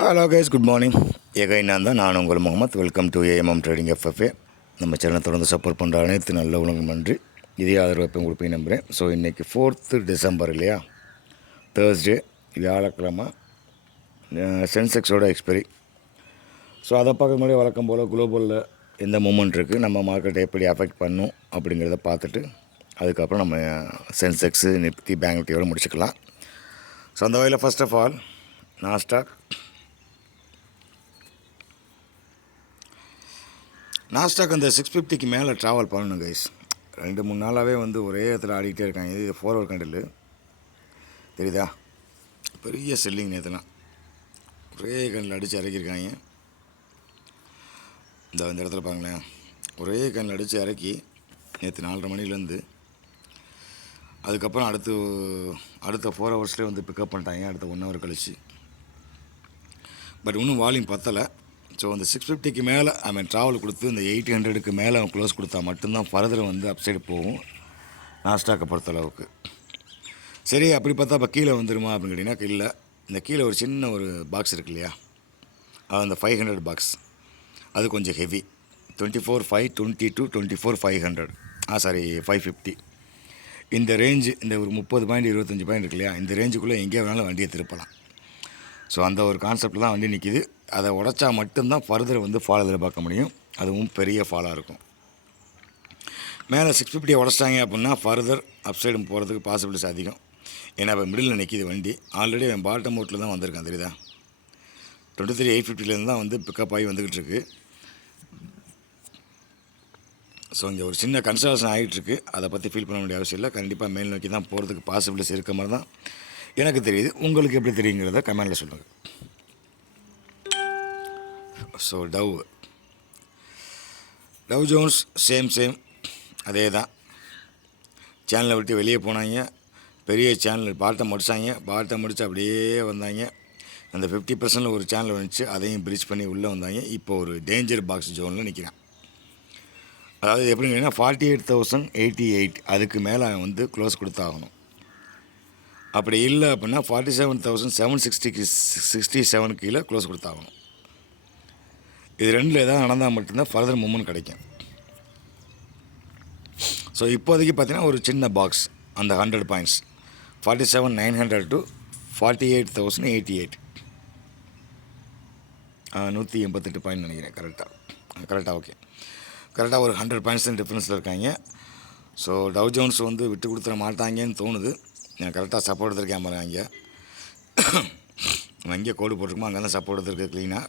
Hello guys, good morning. நான் தான் நான் உங்கள் Muhammad. Welcome to AMM trading FFA. நம்ம சேனலை தொடர்ந்து சப்போர்ட் பண்ணுற அனைத்து நல்ல உலகம் நன்றி. இதே ஆதரவு எப்போ உங்களுக்கு நம்புகிறேன். ஸோ இன்றைக்கி 4th டிசம்பர் இல்லையா, தேர்ஸ்டே, வியாழக்கிழமை, சென்செக்ஸோட எக்ஸ்பைரி. ஸோ அதை பார்க்க முன்னாடி வழக்கம் போல் குளோபலில் எந்த மூமெண்ட் இருக்குது, நம்ம மார்க்கெட்டை எப்படி அஃபெக்ட் பண்ணும் அப்படிங்கிறத பார்த்துட்டு அதுக்கப்புறம் நம்ம சென்செக்ஸு, நிஃப்டி, பேங்க் நிஃப்டியோட முடிச்சுக்கலாம். ஸோ அந்த வகையில் ஃபர்ஸ்ட் ஆஃப் ஆல் நாஸ்டாக் அந்த 650க்கு மேலே ட்ராவல் பண்ணணும் கைஸ். 2-3 நாளாகவே ஒரே இடத்துல ஆடிக்கிட்டே இருக்காங்க. இது ஃபார்வர்ட் கண்டில் தெரியுதா, பெரிய செல்லிங். நேற்றுலாம் ஒரே கண்ணில் அடித்து இறக்கியிருக்காங்க. இந்த இடத்துல பாருங்களேன், ஒரே கண்ணில் அடித்து இறக்கி நேற்று 4:30 மணிலேருந்து அதுக்கப்புறம் அடுத்த 4 ஹவர்ஸ்லேயே பிக்கப் பண்ணிட்டாங்க. அடுத்த 1 ஹவர் கழிச்சு. பட் இன்னும் வால்யூம் பத்தலை. ஸோ அந்த 650க்கு மேலே ட்ராவல் கொடுத்து இந்த 800க்கு மேலே அவன் க்ளோஸ் கொடுத்தா மட்டும்தான் ஃபர்தர் அப்சைடு போகும் நாஸ்டாக்கை பொறுத்தளவுக்கு. சரி, அப்படி பார்த்தா அப்போ கீழே வந்துடுமா அப்படின்னு கேட்டிங்கன்னா இல்லை. இந்த கீழே ஒரு சின்ன ஒரு பாக்ஸ் இருக்கு இல்லையா, அது அந்த 500 பாக்ஸ், அது கொஞ்சம் ஹெவி. 24,522 24,500 550 இந்த ரேஞ்சு. இந்த ஒரு 30 பாயிண்ட் 25 பாயிண்ட் இருக்கு இல்லையா, இந்த ரேஞ்சுக்குள்ளே எங்கேயா வேணாலும் வண்டியை திருப்பலாம். ஸோ அந்த ஒரு கான்செப்டில் தான் வண்டி நிற்கிது. அதை உடச்சா மட்டும்தான் ஃபர்தர் ஃபால் எதிர்பார்க்க முடியும். அதுவும் பெரிய ஃபாலாக இருக்கும். மேலே 650 உடச்சிட்டாங்க அப்படின்னா ஃபர்தர் அப்சைடு போகிறதுக்கு பாசிபிலிட்டிஸ் அதிகம். ஏன்னா இப்போ மிடில் நிற்கிது வண்டி. ஆல்ரெடி அவன் பாட்டம் மோட்டில் தான் வந்திருக்கான், தெரியுதா. 23,850லேருந்து தான் பிக்கப் ஆகி வந்துக்கிட்டு இருக்கு. ஸோ இங்கே ஒரு சின்ன கன்சல்டேஷன் ஆகிட்டுருக்கு. அதை பற்றி ஃபீல் பண்ண வேண்டிய அவசியம் இல்லை. கண்டிப்பாக மேல் நோக்கி தான் போகிறதுக்கு பாசிபிலிட்டிஸ் இருக்க மாதிரி தான் எனக்கு தெரியுது. உங்களுக்கு எப்படி தெரியுங்கிறத கமெண்டில் சொல்லுங்கள். ஸோ டவ் ஜோன்ஸ் சேம் அதே தான். சேனலை விட்டு வெளியே போனாங்க. பெரிய சேனல் பாட்டம் முடிச்சாங்க. பாட்டம் முடித்து அப்படியே வந்தாங்க. அந்த 50% ஒரு சேனல் வந்துச்சு, அதையும் பிரிட்ஜ் பண்ணி உள்ளே வந்தாங்க. இப்போ ஒரு டேஞ்சர் பாக்ஸ் ஜோனில் நிற்கிறான். அதாவது எப்படின்னா 48,088 அதுக்கு மேலே அவன் க்ளோஸ் கொடுத்தாகணும். அப்படி இல்லை அப்படின்னா 47,767 கீழே க்ளோஸ் கொடுத்தாகணும். இது ரெண்டில் எதாவது நடந்தால் மட்டும்தான் ஃபர்தர் மூமெண்ட் கிடைக்கும். ஸோ இப்போதைக்கு பார்த்தீங்கன்னா ஒரு சின்ன பாக்ஸ், அந்த 100 பாயிண்ட்ஸ் 47,900 to 48,088 188 பாயிண்ட் நினைக்கிறேன். கரெக்டாக ஓகே. கரெக்டாக ஒரு 100 பாயிண்ட்ஸ் டிஃப்ரென்ஸில் இருக்காங்க. ஸோ டவ் ஜோன்ஸ் விட்டு கொடுத்துட மாட்டாங்கன்னு தோணுது. நான் கரெக்டாக சப்போர்ட் எடுத்துருக்கேன் பாருங்க. அங்கே கோடு போட்டிருக்கோம், அங்கே தான் சப்போர்ட் எடுத்துருக்கு க்ளீனாக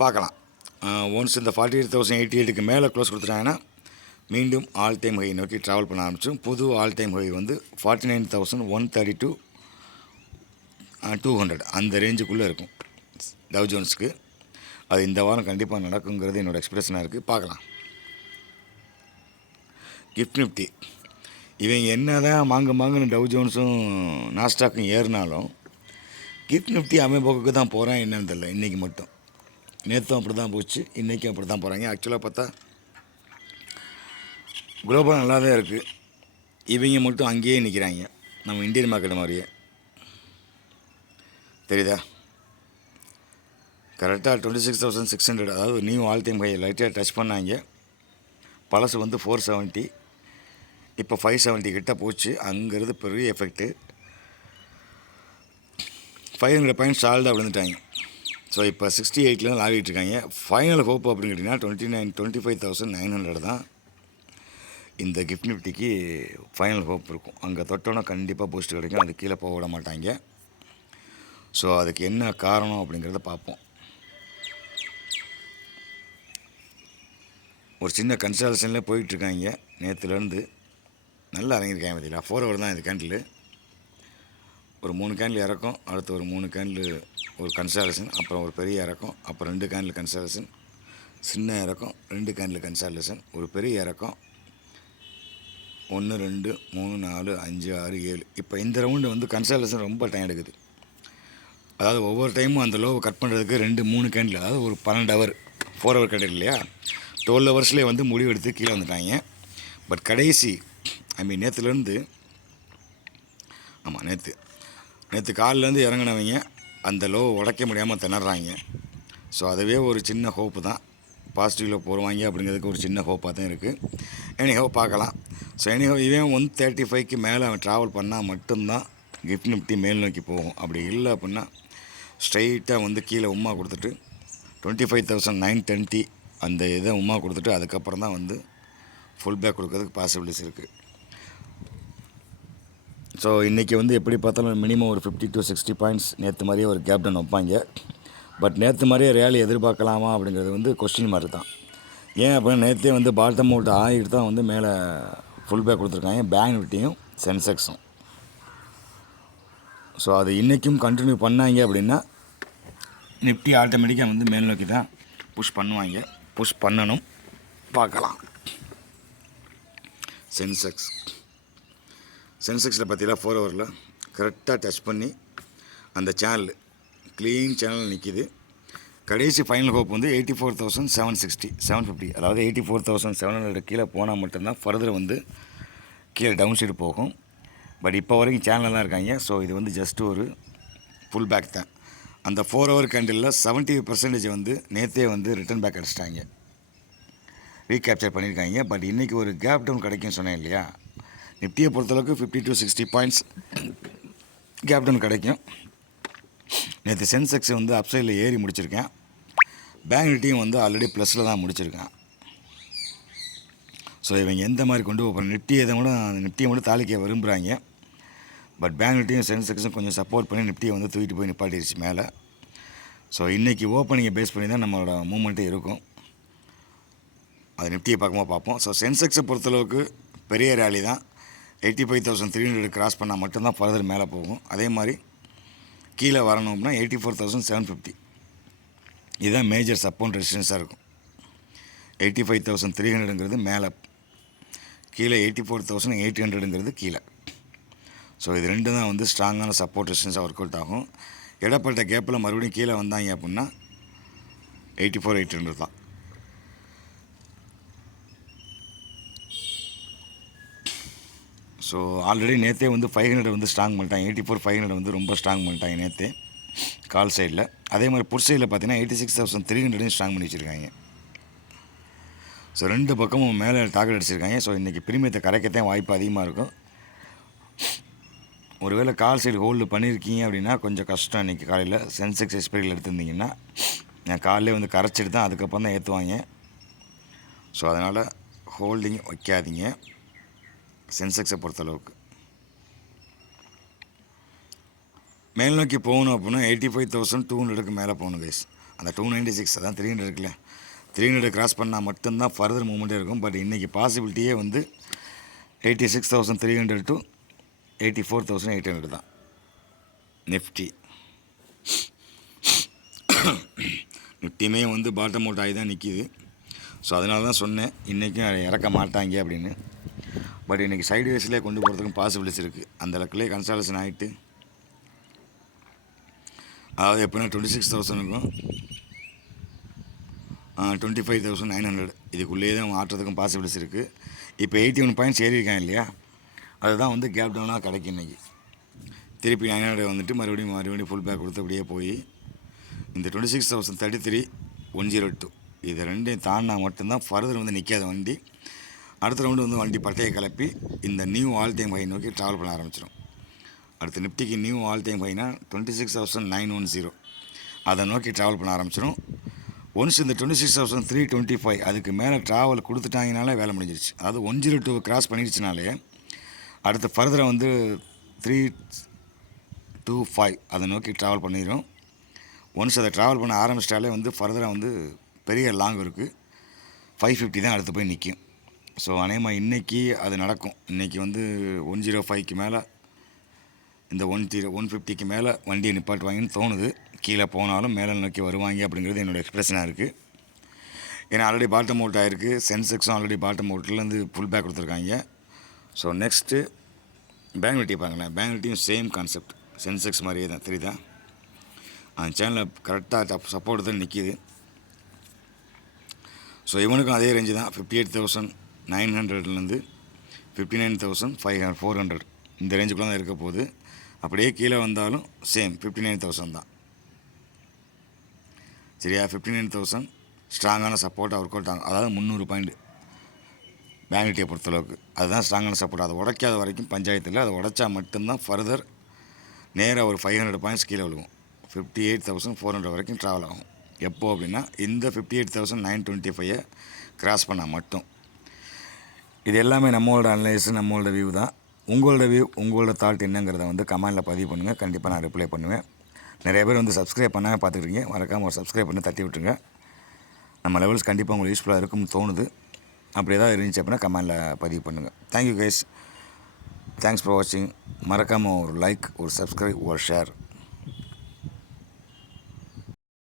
பார்க்கலாம். ஒன்ஸ் இந்த 48,088க்கு மேலே க்ளோஸ் கொடுத்துட்டாங்கன்னா மீண்டும் ஆல் டைம் ஹை நோக்கி ட்ராவல் பண்ண ஆரம்பிச்சோம். புது ஆல் டைம் ஹை 49,132 200 அந்த ரேஞ்சுக்குள்ளே இருக்கும் டவ் ஜோன்ஸுக்கு. அது இந்த வாரம் கண்டிப்பாக நடக்குங்கிறது என்னோடய எக்ஸ்பிரஷனாக இருக்குது. பார்க்கலாம். கிஃப்ட் நிஃப்டி இவங்க என்ன தான் மாங்குன்னு டவ் ஜோன்ஸும் நாஸ்டாக்கும் ஏறினாலும் கிஃப்ட் நிஃப்டி அமைப்போக்கு தான் போகிறான். என்னன்னு தெரியல. இன்றைக்கி மட்டும், நேற்றும் அப்படி தான் போச்சு, இன்றைக்கும் அப்படி தான் போகிறாங்க. ஆக்சுவலாக பார்த்தா குளோபல் நல்லா தான் இருக்குது. இவங்க மட்டும் அங்கேயே நிற்கிறாங்க, நம்ம இந்தியன் மார்க்கெட் மாதிரியே. தெரியுதா, கரெக்டாக 26,600 அதாவது நியூ ஆல் டைம் ஹை லைட்டாக டச் பண்ணாங்க. பழசு 470, இப்போ 570 கிட்ட போச்சு. அங்கேருந்து பெரிய எஃபெக்ட்டு. 500 பாயிண்ட் சால்டாக விழுந்துட்டாங்க. ஸோ இப்போ 68 ஆகிட்டுருக்காங்க. ஃபைனல் ஹோப் அப்படின்னு கேட்டிங்கன்னா 25,900 தான் இந்த கிஃப்ட் நிஃப்டிக்கு ஃபைனல் ஹோப் இருக்கும். அங்கே தொட்டோன்னா கண்டிப்பாக பூஸ்ட் கிடைக்கும். அது கீழே போக விட மாட்டாங்க. ஸோ அதுக்கு என்ன காரணம் அப்படிங்கிறத பார்ப்போம். ஒரு சின்ன கன்சல்டேஷனில் போயிட்டுருக்காங்க. நேற்றுலேருந்து நல்லா இறங்கியிருக்காங்க. பார்த்தீங்களா, 4 ஹவர் தான் இது கேண்டில். ஒரு 3 கேண்டில் இறக்கும், அடுத்து ஒரு 3 கேண்டில் ஒரு கன்சாலேஷன், அப்புறம் ஒரு பெரிய இறக்கம், அப்புறம் 2 கேண்டில் கன்சாலேஷன், சின்ன இறக்கம், 2 கேண்டில் கன்சாலேஷன், ஒரு பெரிய இறக்கம், 1 2 3 4 5 6 7. இப்போ இந்த ரவுண்டு கன்சாலேஷன் ரொம்ப டைம் எடுக்குது. அதாவது ஒவ்வொரு டைமும் அந்த லோவை கட் பண்ணுறதுக்கு 2-3 கேண்டில், அதாவது ஒரு 12 ஹவர் 4 ஹவர் கேண்டில் இல்லையா, 12 ஹவர்ஸ்லேயே முடிவு எடுத்து கீழே வந்துட்டாங்க. பட் கடைசி நேற்றுலேருந்து நேற்று நேற்று காலிலேருந்து இறங்கினவங்க அந்த லோ உடைக்க முடியாமல் திணறாங்க. ஸோ அதுவே ஒரு சின்ன ஹோப்பு தான். பாசிட்டிவில் போடுவாங்க அப்படிங்கிறதுக்கு ஒரு சின்ன ஹோப்பாக தான் இருக்குது. எனிஹோ பார்க்கலாம். ஸோ எனிஹோ இவன் 135க்கு மேலே அவன் ட்ராவல் பண்ணால் மட்டும்தான் கிஃப்ட் நிஃப்டி மேல் நோக்கி போகும். அப்படி இல்லை அப்படின்னா ஸ்ட்ரைட்டாக வந்து கீழே உமா கொடுத்துட்டு 25,920 அந்த இதை உமா கொடுத்துட்டு அதுக்கப்புறம் தான் வந்து ஃபுல் பேக் கொடுக்கறதுக்கு பாசிபிலிட்டிஸ் இருக்குது. ஸோ இன்றைக்கி வந்து எப்படி பார்த்தாலும் மினிமம் ஒரு 50 to 60 பாயிண்ட்ஸ் நேற்று மாதிரியே ஒரு கேப் டவுன் வைப்பாங்க. பட் நேற்று மாதிரியே ரேலி எதிர்பார்க்கலாமா அப்படிங்கிறது வந்து கொஸ்டின் மார்க் தான். ஏன் அப்படின்னா நேற்றே வந்து பாட்டம் அவுட் ஆகிட்டு தான் வந்து மேலே ஃபுல் பேக் கொடுத்துருக்காங்க பேங்க் நிஃப்டியும் சென்செக்ஸும். ஸோ அது இன்றைக்கும் கண்டினியூ பண்ணாங்க அப்படின்னா நிஃப்டி ஆட்டோமேட்டிக்காக வந்து மேல் நோக்கி தான் புஷ் பண்ணுவாங்க. புஷ் பண்ணணும், பார்க்கலாம். சென்செக்ஸில் பார்த்தீங்கன்னா 4 ஹவரில் கரெக்டாக டச் பண்ணி அந்த சேனல் க்ளீன் சேனல் நிற்கிது. கடைசி ஃபைனல் ஹோப் வந்து 84,750, அதாவது 84,700 கீழே போனால் மட்டும்தான் ஃபர்தர் வந்து கீழே டவுன் சைடு போகும். பட் இப்போ வரைக்கும் சேனலில் தான் இருக்காங்க. ஸோ இது வந்து ஜஸ்ட் ஒரு ஃபுல் பேக் தான். அந்த 4 ஹவர் கேண்டிலில் 70% வந்து நேற்றே வந்து ரிட்டர்ன் பேக் அடிச்சிட்டாங்க, ரீகேப்சர் பண்ணியிருக்காங்க. பட் இன்றைக்கி ஒரு கேப் டவுன் கிடைக்கும்னு சொன்னேன் இல்லையா. நிஃப்டியை பொறுத்தளவுக்கு 50 to 60 பாயிண்ட்ஸ் கேப் டவுன் கிடைக்கும். நேற்று சென்செக்ஸ் வந்து அப்சைடில் ஏறி முடிச்சிருக்கேன். பேங்க் நிஃப்டியும் வந்து ஆல்ரெடி ப்ளஸில் தான் முடிச்சிருக்கேன். ஸோ இவங்க எந்த மாதிரி கொண்டு போகிற நிஃப்டியை மட்டும் தாளிக்க விரும்புகிறாங்க. பட் பேங்க் நிஃப்டியும் சென்செக்ஸும் கொஞ்சம் சப்போர்ட் பண்ணி நிஃப்டியை வந்து தூக்கிட்டு போய் நிப்பாட்டிடுச்சு மேலே. ஸோ இன்றைக்கி ஓப்பனிங்கை பேஸ் பண்ணி தான் நம்மளோட மூமெண்ட்டே இருக்கும். அது நிஃப்டியை பார்ப்போம். ஸோ சென்செக்ஸை பொறுத்தளவுக்கு பெரிய ரேலி தான். 85,300 கிராஸ் பண்ணால் மட்டும்தான் ஃபர்தர் மேலே போகும். அதே மாதிரி கீழே வரணும் அப்படின்னா 84,750 இதுதான் மேஜர் சப்போர்ட் ரெசிஸ்டன்ஸாக இருக்கும். 85,300ங்கிறது மேலே, கீழே 84,800ங்கிறது கீழே. ஸோ இது ரெண்டு தான் வந்து ஸ்ட்ராங்கான சப்போர்ட் ரெசிஸ்டன்ஸாக ஒர்க் அவுட் ஆகும். இடப்பட்ட கேப்பில் மறுபடியும் கீழே வந்தாங்க அப்படின்னா 84,800 தான். ஸோ ஆல்ரெடி நேற்றே வந்து 500 வந்து ஸ்ட்ராங் பண்ணிட்டாங்க. 84,500 வந்து ரொம்ப ஸ்ட்ராங் பண்ணிட்டாங்க நேற்று கால் சைடில். அதே மாதிரி புட் சைடில் பார்த்தீங்கன்னா 86,300 ஸ்ட்ராங் பண்ணி வச்சுருக்காங்க. ஸோ ரெண்டு பக்கமும் மேலே டார்கெட் அடிச்சிருக்காங்க. ஸோ இன்றைக்கி பிரீமியத்தை கரைக்கத்தான் வாய்ப்பு அதிகமாக இருக்கும். ஒருவேளை கால் சைடு ஹோல்டு பண்ணியிருக்கீங்க அப்படின்னா கொஞ்சம் கஷ்டம். இன்றைக்கி காலையில் சென்செக்ஸ் எக்ஸ்பைரியில் எடுத்திருந்தீங்கன்னா நான் காலையிலே வந்து கரைச்சிட்டு தான் அதுக்கப்புறம் தான் ஏற்றுவாங்க. ஸோ அதனால் ஹோல்டிங் வைக்காதீங்க சென்செக்ஸை பொறுத்தளவுக்கு. மேல் நோக்கி போகணும் அப்படின்னா 85,200க்கு மேலே போகணும் கைஸ். அந்த 296 அதான் 300 இருக்குல்ல, 300 கிராஸ் பண்ணால் மட்டும்தான் ஃபர்தர் மூவ்மெண்ட்டே இருக்கும். பட் இன்றைக்கி பாசிபிலிட்டியே வந்து 86,300 to 84,800 தான் நிஃப்டி. நிஃப்டியுமே வந்து பாட்டம் அவுட் ஆகி தான் நிற்கிது. ஸோ அதனால தான் சொன்னேன் இன்றைக்கும் இறக்க மாட்டாங்க அப்படின்னு. பட் இன்றைக்கி சைடு வேஸ்லேயே கொண்டு போகிறதுக்கும் பாசிபிலிட்டிஸ் இருக்குது. அந்த லக்கிலே கன்சல்டேஷன் ஆகிட்டு, அதாவது எப்படின்னா 26,000க்கும் 25,900 இதுக்குள்ளேயே தான் ஆட்டுறதுக்கும் பாசிபிலிட்டிஸ் இருக்குது. இப்போ 81 பாயிண்ட்ஸ் ஏறி இருக்காங்க இல்லையா, அதுதான் வந்து கேப் டவுனாக கிடைக்கும். இன்றைக்கி திருப்பி 900 வந்துட்டு மறுபடியும் ஃபுல் பேக் கொடுத்து அப்படியே போய் இந்த 26,033,102 இது ரெண்டையும் தாண்டினா மட்டும்தான் ஃபர்தர் வந்து நிற்காத வண்டி. அடுத்த ரவுண்டு வந்து வண்டி பட்டையை கிளப்பி இந்த நியூ ஆல் டைம் ஹை நோக்கி ட்ராவல் பண்ண ஆரம்பிச்சிடும். அடுத்து நிஃப்டிக்கு நியூ ஆல் டைம் ஹைனா 26,910 அதை நோக்கி ட்ராவல் பண்ண ஆரம்பிச்சிடும். ஒன்ஸ் இந்த 26,325 அதுக்கு மேலே ட்ராவல் கொடுத்துட்டாங்கனாலே வேலை முடிஞ்சிருச்சு. அதாவது 102 கிராஸ் பண்ணிடுச்சுனாலே அடுத்து ஃபர்தராக வந்து 325 அதை நோக்கி ட்ராவல் பண்ணிடும். ஒன்ஸ் அதை ட்ராவல் பண்ண ஆரம்பிச்சிட்டாலே வந்து ஃபர்தராக வந்து பெரிய லாங் இருக்குது. 550 தான் அடுத்து போய் நிற்கும். ஸோ அநேகமாக இன்றைக்கி அது நடக்கும். இன்றைக்கி வந்து 105க்கு மேலே இந்த 150க்கு மேலே வண்டியை நிப்பாட்டுவாங்கன்னு தோணுது. கீழே போனாலும் மேலே நோக்கி வருவாங்க அப்படிங்கிறது என்னோடய எக்ஸ்பிரஷனாக இருக்குது. ஏன்னா ஆல்ரெடி பாட்டம் அவுட் ஆகிருக்கு. சென்செக்ஸும் ஆல்ரெடி பாட்டம் அவுட்லேருந்து ஃபுல் பேக் கொடுத்துருக்காங்க. ஸோ நெக்ஸ்ட்டு பேங்க் நிஃப்டி பார்க்கலாம். பேங்க் நிஃப்டியும் சேம் கான்செப்ட், சென்செக்ஸ் மாதிரியே தான் தெரியுதா. அந்த சேனலில் கரெக்டாக சப்போர்ட் தான் நிற்கிது. ஸோ இவனுக்கும் அதே ரேஞ்சு தான் 58,900லேருந்து 59,400 இந்த ரேஞ்சுக்குள்ளே தான் இருக்க போகுது. அப்படியே கீழே வந்தாலும் சேம் 59,000 தான். சரியா? 59,000 ஸ்ட்ராங்கான சப்போர்ட் ஒர்க் அவுட் ஆகும். அதாவது 300 பாயிண்ட் பேங்க் நிஃப்டியை பொறுத்தளவுக்கு அதுதான் ஸ்ட்ராங்கான சப்போர்ட். அதை உடைக்காத வரைக்கும் பஞ்சாயத்தில், அதை உடைச்சா மட்டும்தான் ஃபர்தர் நேராக ஒரு 500 பாயிண்ட்ஸ் கீழே விழுகும். 58,400 வரைக்கும் ட்ராவல் ஆகும். எப்போ அப்படின்னா இந்த 58,925 கிராஸ் பண்ணால் மட்டும். இது எல்லாமே நம்மளோட அனலைஸ், நம்மளோட வியூ தான். உங்களோட வியூ, உங்களோட தாட் என்னங்கிறத வந்து கமெண்டில் பதிவு பண்ணுங்கள். கண்டிப்பாக நான் ரிப்ளை பண்ணுவேன். நிறைய பேர் வந்து சப்ஸ்கிரைப் பண்ணாமல் பார்த்துக்கிட்டீங்க. மறக்காமல் ஒரு சப்ஸ்கிரைப் பண்ணி தட்டி விட்டுருங்க. நம்ம லெவல்ஸ் கண்டிப்பாக உங்களுக்கு யூஸ்ஃபுல்லாக இருக்கும்னு தோணுது. அப்படி ஏதாவது இருந்துச்சு அப்படின்னா கமெண்டில் பதிவு பண்ணுங்கள். Thank you guys. தேங்க்ஸ் ஃபார் வாட்சிங். மறக்காமல் ஒரு லைக், ஒரு சப்ஸ்கிரைப், ஒரு ஷேர்.